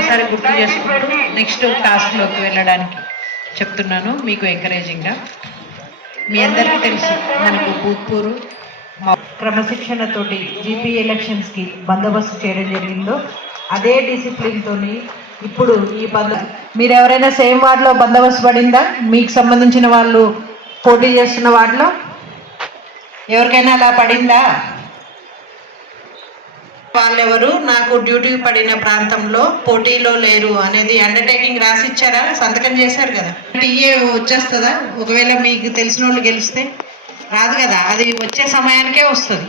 ఒక్కసారి గుర్తు చేసుకుంటూ నెక్స్ట్ టాస్క్లోకి వెళ్ళడానికి చెప్తున్నాను మీకు ఎంకరేజింగ్గా. మీ అందరికీ తెలుసు మనకు భూత్పూరు క్రమశిక్షణతోటి జీపీ ఎలక్షన్స్కి బందోబస్తు చేయడం జరిగిందో అదే డిసిప్లిన్తోని ఇప్పుడు ఈ మీరు ఎవరైనా సేమ్ వార్డులో బందోబస్తు పడిందా? మీకు సంబంధించిన వాళ్ళు పోటీ చేస్తున్న వార్డులో ఎవరికైనా అలా పడిందా? వాళ్ళెవరు నాకు డ్యూటీ పడిన ప్రాంతంలో పోటీలో లేరు అనేది అండర్టేకింగ్ రాసిచ్చారా? సంతకం చేశారు కదా. టీఏ వచ్చేస్తుందా? ఒకవేళ మీకు తెలిసిన వాళ్ళు గెలిస్తే రాదు కదా, అది వచ్చే సమయానికే వస్తుంది.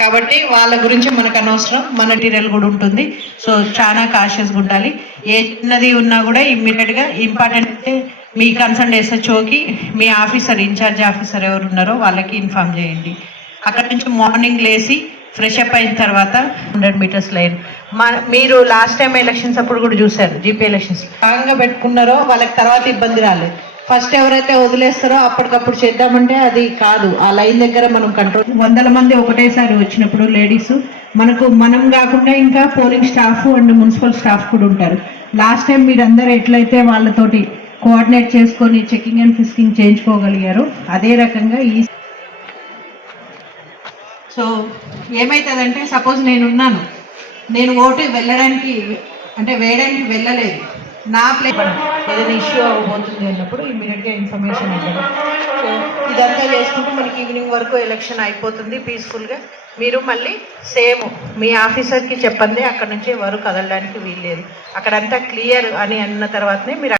కాబట్టి వాళ్ళ గురించి మనకు అనవసరం, మన మెటీరియల్ కూడా ఉంటుంది. సో చాలా కాషియస్గా ఉండాలి. ఏ చిన్నది ఉన్నా కూడా ఇమ్మీడియట్గా ఇంపార్టెంట్ అయితే మీ కన్సర్న్ ఎస్హెచ్ఓకి మీ ఆఫీసర్ ఇన్ఛార్జ్ ఆఫీసర్ ఎవరు ఉన్నారో వాళ్ళకి ఇన్ఫామ్ చేయండి. అక్కడ నుంచి మార్నింగ్ లేచి ఫ్రెష్ అప్ అయిన తర్వాత 100 మీటర్స్ లైన్ మీరు లాస్ట్ టైం ఎలక్షన్స్ అప్పుడు కూడా చూశారు. జీపీ ఎలక్షన్స్ భాగంగా పెట్టుకున్నారో వాళ్ళకి తర్వాత ఇబ్బంది రాలేదు. ఫస్ట్ ఎవరైతే వదిలేస్తారో అప్పటికప్పుడు చేద్దామంటే అది కాదు. ఆ లైన్ దగ్గర మనం కంట్రోల్ 100 మంది ఒకటేసారి వచ్చినప్పుడు లేడీస్ మనం కాకుండా ఇంకా polling staff and municipal staff కూడా ఉంటారు. లాస్ట్ టైం మీరందరూ ఎట్లయితే వాళ్ళతోటి కోఆర్డినేట్ చేసుకొని చెకింగ్ అండ్ ఫిస్కింగ్ చేయించుకోగలిగారు అదే రకంగా ఈ సో ఏమవుతుందంటే సపోజ్ నేను ఓటు వెళ్ళడానికి అంటే వేయడానికి వెళ్ళలేదు, నా ఏదైనా ఇష్యూ అవ్వబోతుంది అన్నప్పుడు ఇమ్మీడియట్గా ఇన్ఫర్మేషన్ ఇవ్వడం. సో ఇదంతా చేసుకుంటూ మనకి ఈవినింగ్ వరకు ఎలక్షన్ అయిపోతుంది పీస్ఫుల్గా. మీరు మళ్ళీ సేమ్ మీ ఆఫీసర్కి చెప్పండి, అక్కడ నుంచి ఎవరు కదలడానికి వీల్లేదు. అక్కడంతా క్లియర్ అని అన్న తర్వాతనే మీరు